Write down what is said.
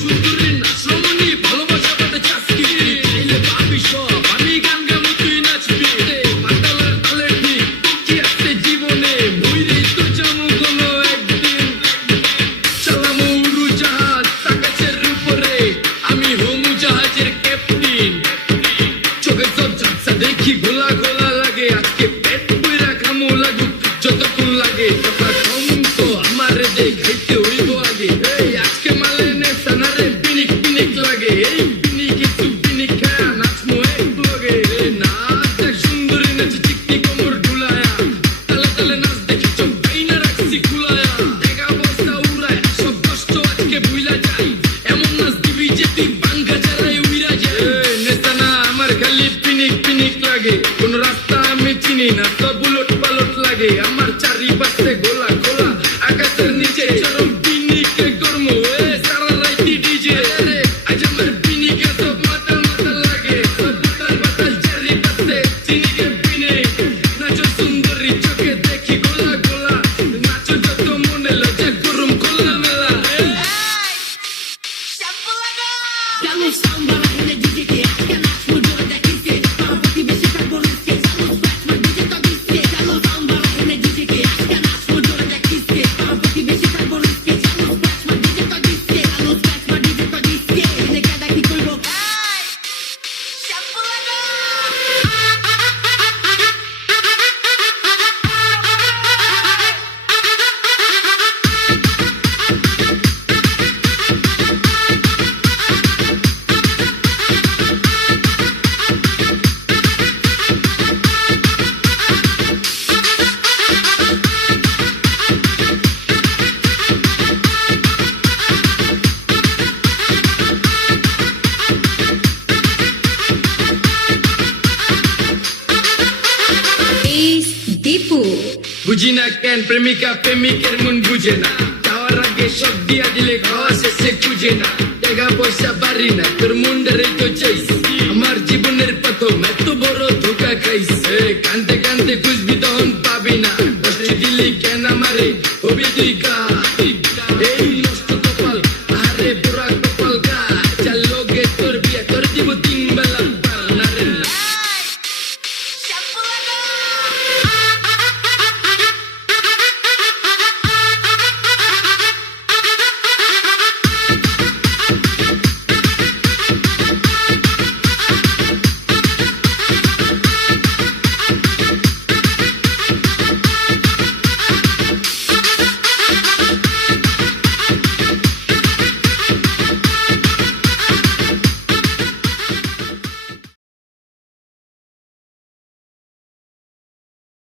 Su লাগে কোন রাস্তা আমি চিনি না সব উলট পালট লাগে আমার Yanılsam bana bile diyecek ki বুঝি না কেন প্রেমিকা প্রেমিকের মন বুঝে না। যাওয়ার আগে সব দিয়া দিলে খাওয়া শেষে খুঁজে না। টাকা পয়সা পারি না, তোর মুন্ডারে তো চাইস আমার জীবনের প্রথম এত বড় ধোকা খাইছে। কানতে কানতে খুঁজবি তখন